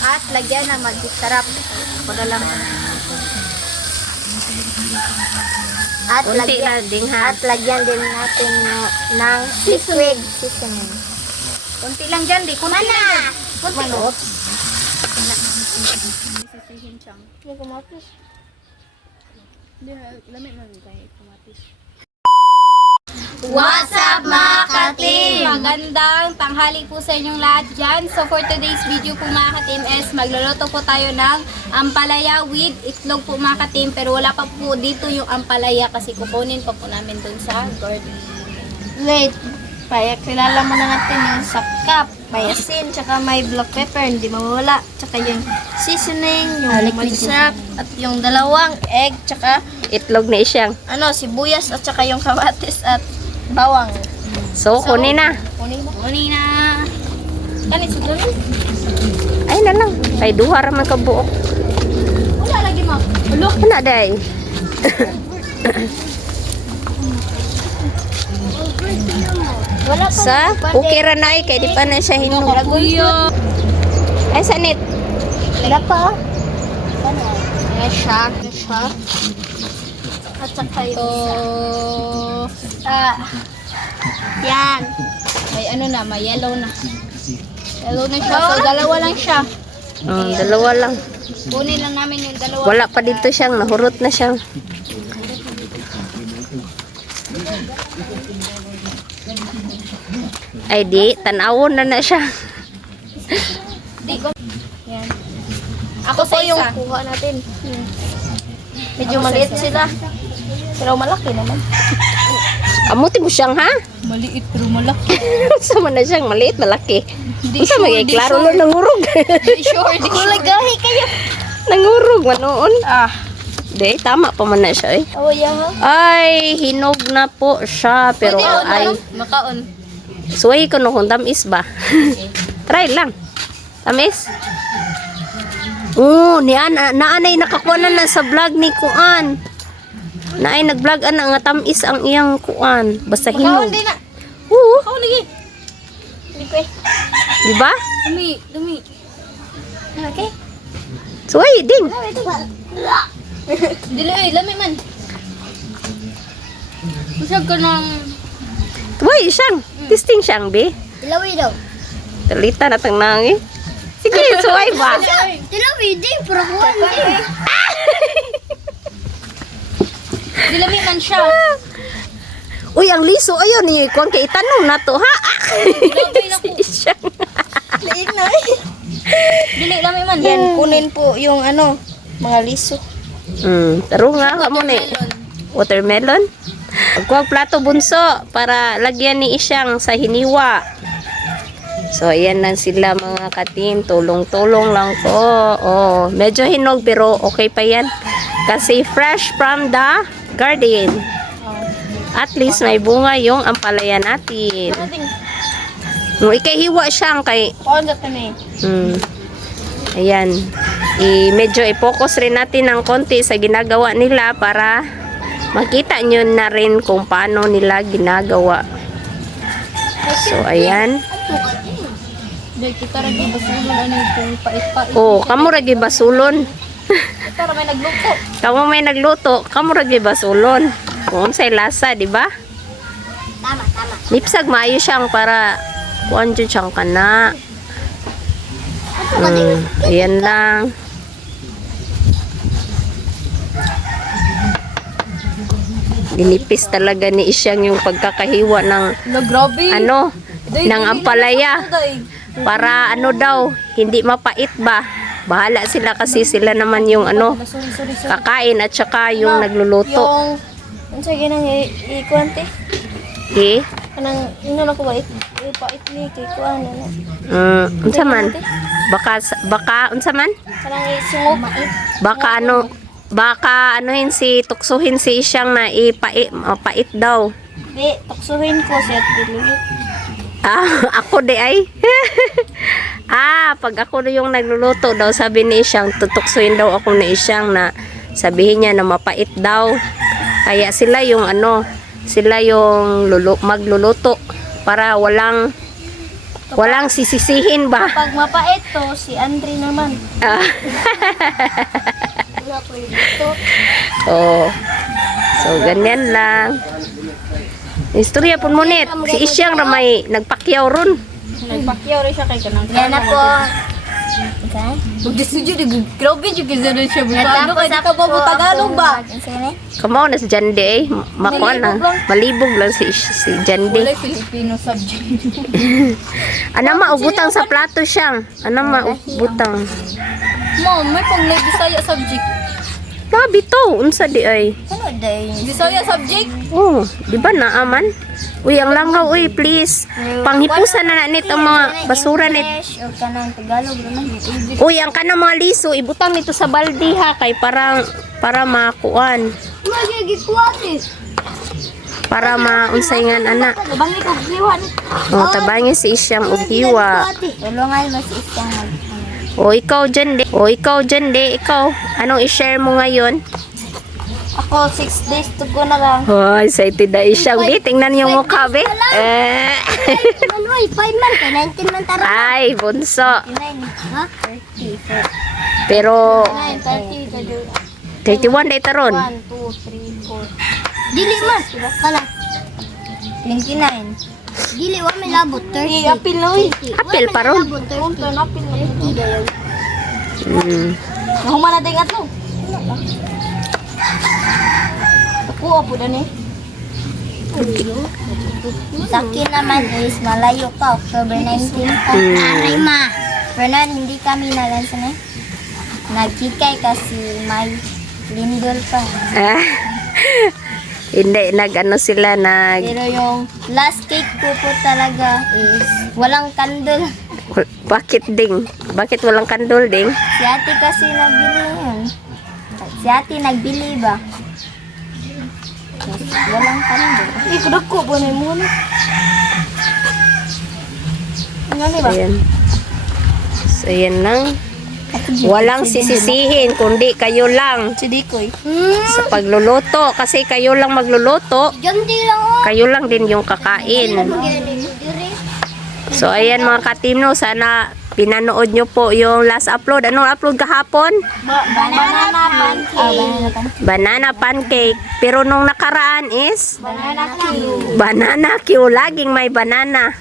At lagyan ng magic sarap. Para lang. At Unti lagyan, na ding ha. at lagyan din natin ng liquid seasoning. Kunti lang dyan, di. Kunti lang dyan. Kunti. Oops. Sisihin siyang. May kamatis. Hindi, lamig man kayo kamatis. What's up mga ka-team? Magandang tanghali po sa inyong lahat dyan. So for today's video po mga ka-team is magluluto po tayo ng ampalaya with itlog po mga ka-team. Pero wala pa po dito yung ampalaya kasi kukunin pa po namin dun sa garden. Wait, kilala muna natin yung sakap, bayasin, tsaka may black pepper, hindi mawala. Tsaka yung seasoning, yung masarap, at yung dalawang egg, tsaka Itlog na isyang. sibuyas, at tsaka yung kamatis at bawang. So, kunin na. Kunin mo. Kunin na. Ganit sa ganit. Ay na lang. Ay, duha raman ka buok. Wala lagi mo. Ulok na day. Wala pa. Sa, okay ra na ay. Kaya di pa na siya hinog. Kuya. Ay, sanit. Wala pa. Ayan siya. At saka yung yan. May ano na, may yellow na. Yellow na siya. So, dalawa lang siya. Dalawa lang. Kunin lang namin yung dalawa. Wala pa dito siyang. Nahurot na siyang. Ay, di. Tanawon na siya. Di ko. Yan. Ako Ako sa yung isa. kuha natin. Medyo maliit sila. Pero malaki naman. Amuti mo siyang, ha? Maliit pero malaki. Sama na siyang maliit, malaki. Di Sa sure, mga di klaro sure. na nangurog. Di sure, di sure. Kulagahi kayo. Nangurog, manoon. Di, tama pa man na siya, eh. Oh, yeah. Ay, hinog na po siya. Pero, ay, Makaon. suway ko no kung tamis ba? Try lang. Tamis? Naanay nakakuha na sa vlog ni Kuan. Naay nag-vlog ana nga tamis ang iyang Kuan. Basta hinog. Hindi na. Oo, Makaon lagi. Hindi ko eh. di ba? Dumi. Okay. Suway ding. Dili, lami man. Usag ka ng... Suway siyang. Testing siyang, be. Ilawi daw. Talita na tang nangi. Sige, suway ba? Ilawi din. Pero kuha hindi. Dilami man siya. Uy, ang liso ayon ni Kuan kay itanong na to, ha? Grabe na po. Si siyang. Liig na eh. Dili, lami man. Yan, kunin po yung mga liso. Taro nga kamo ni. Watermelon. Pagkuha plato bunso para lagyan ni isyang sa hiniwa. So ayan lang sila mga ka-team, tulong-tulong lang po. Oh, medyo hinog pero okay pa yan. Kasi fresh from the garden. At least may bunga yung ampalaya natin. Nung ikahiwa siyang kay Kuha na kami. ayan. Medyo i-focus rin natin ng konti sa ginagawa nila para makita nyo na rin kung paano nila ginagawa. So, ayan. Dahil kita rin yung basulon ano yung pait-pait. Oh, kamo ragi basulon. Kita rin may nagluto. Kamo may nagluto, kamo ragi basulon. Kung say lasa, di ba? Tama. Nipsag maayo siyang para kuan jud siyang kana. Ayan lang. Dinipis talaga ni Isyang yung pagkakahiwa ng No, grabe. ng ampalaya. Para daw, hindi mapait ba? Bahala sila kasi sila naman yung Sorry. kakain at saka yung nagluluto. Yung sa ginang ikuante. Okay? Kanang, na ko ba? Ipait ni kay kuan. Unsa man? Baka unsa man? Kanang isungop. Baka anuhin si tuksuhin si Isyang na pait daw. Di, tuksuhin ko siya at diluyot. Ako de ay. Pag ako yung nagluluto daw, sabi ni Isyang, tutuksuin daw ako ni Isyang na sabihin niya na mapait daw. Kaya sila yung magluluto para walang Walang sisisihin ba? Pag mapait to, si Andre naman. Ah. Wala ko yung dito. Oh. So, ganyan lang. Istorya po munit. Si Isyang ramay nagpakyaw ron. Nagpakyaw rin siya kay kanang. Yan na po. Okay. Pagdisudyo, grabe yung kisa na siya. Ano Natapos kaya di ka ako ba Tagalog ba? Kamao na si Jande eh. Makuha lang. Malibog lang si Jande. Wala Filipino subject. Ano maubutang sa plato siyang? Ano maubutang? Mom, may pang Bisaya subject. Labi to. Unsa di ay? Ano day? Bisaya subject? Oh, di ba naaman? Uy, ang langgaw, uy, please. Panghipusan na nit ang mga basura nit. O kanang Tagalog naman. Uy, ang kanang mga liso, ibutang nito sa baldi ha, kay para makuan. Magigikuwati. Para maunsayngan ana. Bangi ko gliwan. Oh, tabangi si Isyang og hiwa. Tulungan mo si isang O ikaw dyan de, ikaw. Anong i-share mo ngayon? Ako 6 days to go na lang. Oh, excited na Isyang. Di, tingnan yung mukha, be. Manuel, 5 man ka, 19 man tara. Ay, bunso. 29, ha? 30, Pero, 30, 31 day taron. 1, 2, 3, 4. Dili man, kala. 29. Dili, wa may labot, 30. Apil na, uy. Apil pa ron. Apil na, 30 dayon. Nahuman na din atlo. Ako po dani. Sa akin naman is malayo pa, October 19 pa. Aray ma. Fernan, hindi kami nalansan eh. Nagkikay kasi may lindol pa. Ah, hindi, nag-ano sila, Pero yung last cake ko po talaga is walang kandol. Bakit ding? Bakit walang kandol ding? Si ate kasi nagbili yun. Si ate nagbili ba? Yes, walang kandol. Ikudok ko po na muna. Ano ba? Ayan. So, ayan lang. Walang sisisihin, kundi kayo lang Si Dikoy. sa pagluluto. Kasi kayo lang magluluto, Gandi lang oh. kayo lang din yung kakain. So, ayan mga katimno, sana pinanood nyo po yung last upload. Anong upload kahapon? Banana pancake. Banana pancake. Pero nung nakaraan is Banana cue. banana Q. Laging may banana.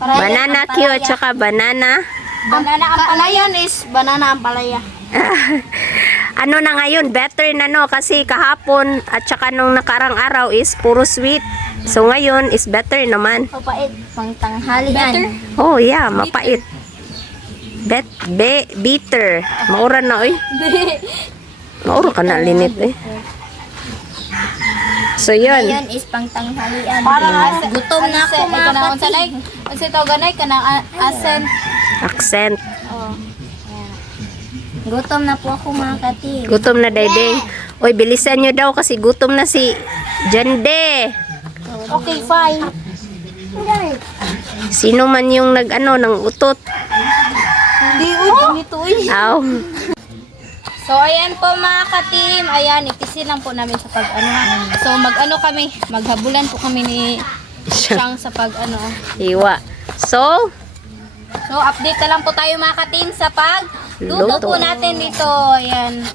Banana Q at saka banana. Banana ampalaya is banana ampalaya. Ano na ngayon, better na no, kasi kahapon at saka nung nakarang araw is puro sweet. So ngayon is better naman. Papait. Pang tanghalian. Oh yeah, mapait. Bitter. Maura na oy. Maura ka na linit eh. So yun. Ngayon is pang tanghalian. Gutom na ako mga kapatid. Kasi ito ganay ka ng asen. Accent. Gutom na po ako mga kapatid. Gutom na dayding. Oy, bilisan nyo daw kasi gutom na si Jande. Okay, fine. Sino man yung nag-ano ng utot. Hindi ganito eh. Aw. So ayan po mga ka-team, ayan itisin lang po namin sa pag-ano. So mag-ano kami, maghabulan po kami ni Siyang sa pag-ano. Iwa. So, Update na lang po tayo mga ka-team sa pag-luto Luto. po natin dito. Ayan.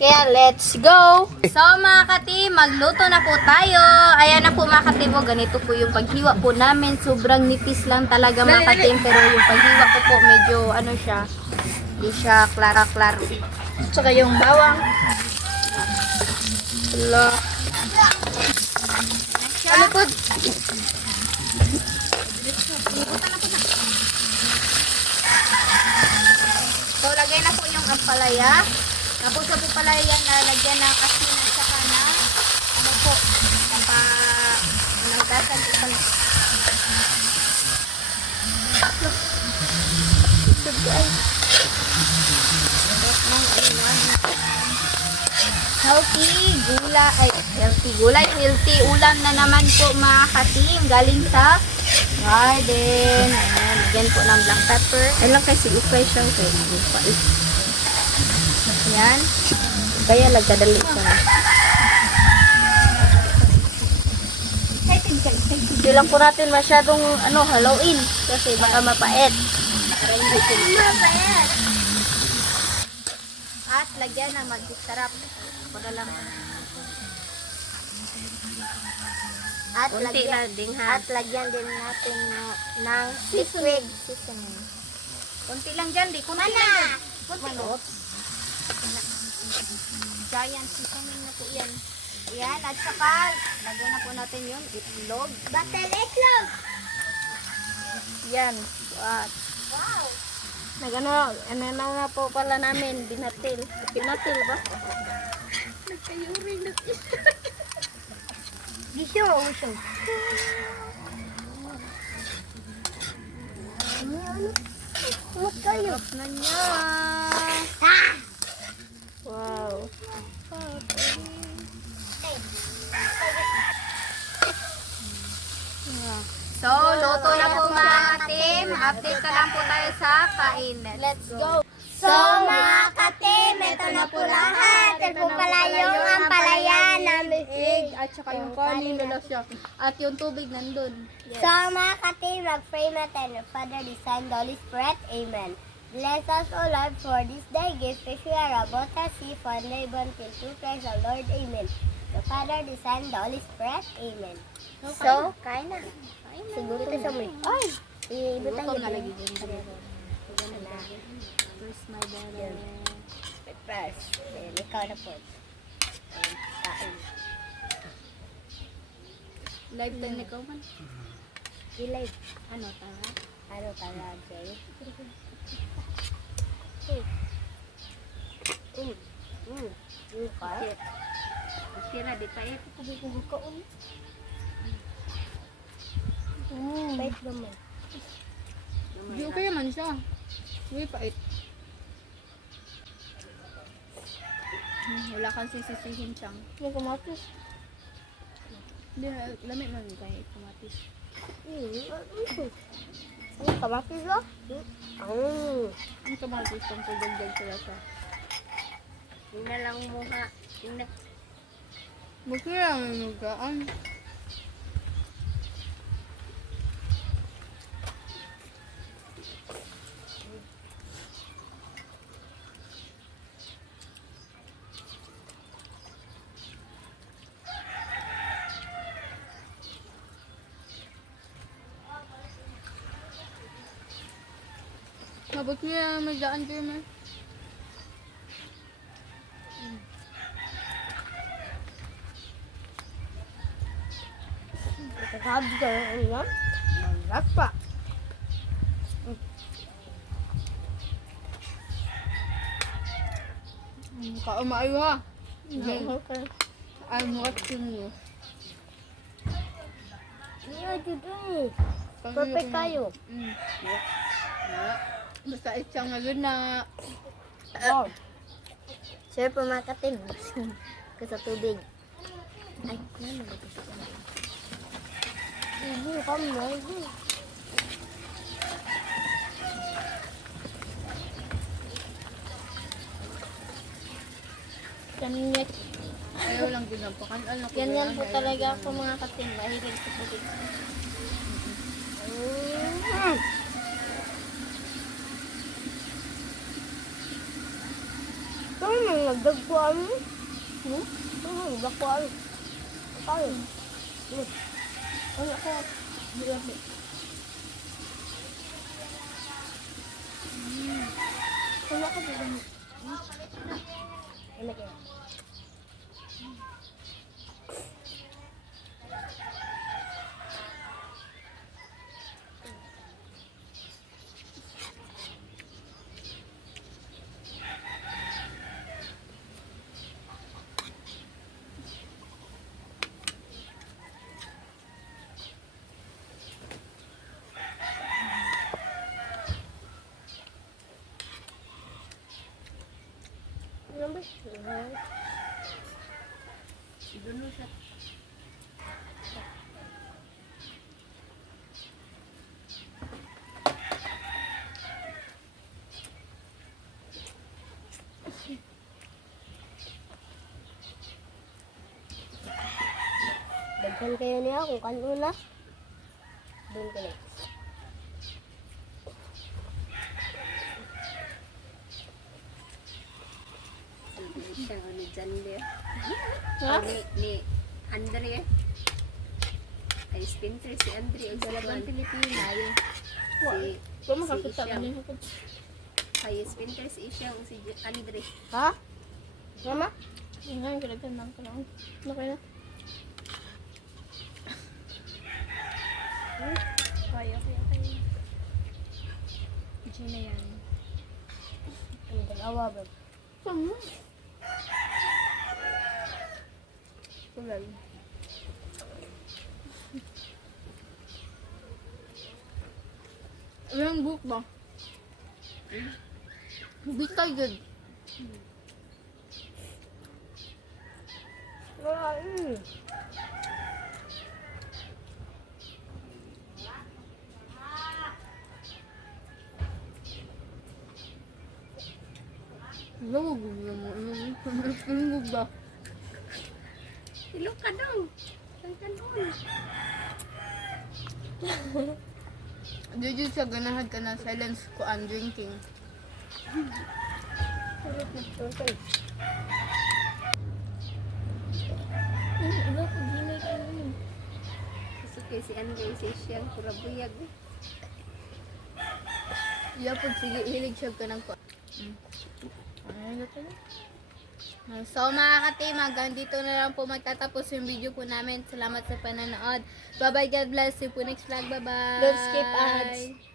Kaya let's go. So mga ka-team, magluto na po tayo. Ayan na po mga ka-team, oh, ganito po yung paghiwa po namin. Sobrang nipis lang talaga mga ka-team, pero yung paghiwa ko po medyo ano siya, hindi siya klara-klara. Tsaka yung bawang. Wala. Ano po? So, lagay na po yung ampalaya. Tapos sa pupalaya na lagyan ng asin at saka na ano po, nagdasan po pala. Healthy ulam na naman po mga ka-team, galing sa garden. Ayan, lagyan po ng black pepper. ay lang kasi ukay siyang kay mapait. Ayan. Kaya nagkadali siya. Excited ka, excited. Di lang po natin masyadong haluin kasi baka mapait. At lagyan ng magic sarap. Ako na lang. At Kunti lagyan, lang ding ha. lagyan din natin ng liquid seasoning. Konti lang dyan, di. Konti lang dyan. Konti. Giant seasoning na po yan. Ayan, at saka, lagyan na po natin yung itlog. Batal itlog! Yan. Wow! Ano na po pala namin, binatil. Binatil ba? Gisyo, gisyo. Ano kayo? Na niya. Wow. So, luto na po mga team. Update na lang po tayo sa kainan. Let's go! So mga ka-team, ito na po lahat. Ito po pala yung ampalaya namin. Egg at saka yung kanin na siya. At yung tubig nandun. So mga ka-team, mag-pray natin. Father, the Son, the Holy Spirit. Amen. Bless us, O Lord, for this day. Give especially about us, see for neighbor, to Christ our Lord. Amen. The Father, the Son, the Holy Spirit. Amen. So, kain na. Siguro ito sa may. Ay! Iibutan Luto niyo na ba? lagi din. Where's my daughter? First, then ikaw na po. Kain. Live time ni Kauman. I-live. Ano, tara? Ano pala, Jay? Bakit? Tira di pa ito. Kubukubo ka ulit. Bait naman. Di okay naman siya. Uy, pait. Wala kang sisisihin siyang. May kamatis. Hindi, lamig man kayo kamatis. May kamatis ba? Ang kamatis kung pagdagdag sila siya. Yun na lang muna. Yun na. Bakit lang magkaan? Mabot niya may daan kayo man. Sabi ka na yan? Malak pa. Mukha umayo ha. I'm watching you. Hindi na dito eh. Perfect kayo. Basta isang ngayon na Wow. Sir, pumakatin. Ka sa tubig. Ay, ano ba ito? Hindi, kami na. Ganyan. Ayaw lang ginampakan. Ganyan po talaga ako mga katim. Mahilig sa tubig. Ito nang nagdagpuan mo. Ito nang nagdagpuan. Tayo. Ano ako? Ano ako dito? Ano kaya? Ano ba siya? Daghan kayo niya kung kanuna. Doon ka lang. Siya ni Janle. Ha? Ni Andre. Ay, Spencer, si Andre. Ang Dalawang Pilipina yun. Si Makakita ka Isyang. niya ako. Ay, Spencer, si Isyang, si Andre. Ha? Mama? Ngayon, kailangan lang ka lang. Okay na. Okay. Gina yan. Ang dalawa ba? Sama. Kulay. Yung book ba? Bita yun. Lugog ba? Ilok ka daw. Ang kanon. Dito sa ganahan ka na silence ko I'm drinking. Gusto kay si Andre, si Isyang, kurabuyag. Yapod sige hilig siya ka ng So mga ka-team, hanggang dito na lang po magtatapos yung video po namin. Salamat sa pananood. Bye-bye, God bless. See you po next vlog. Bye-bye. Don't skip ads.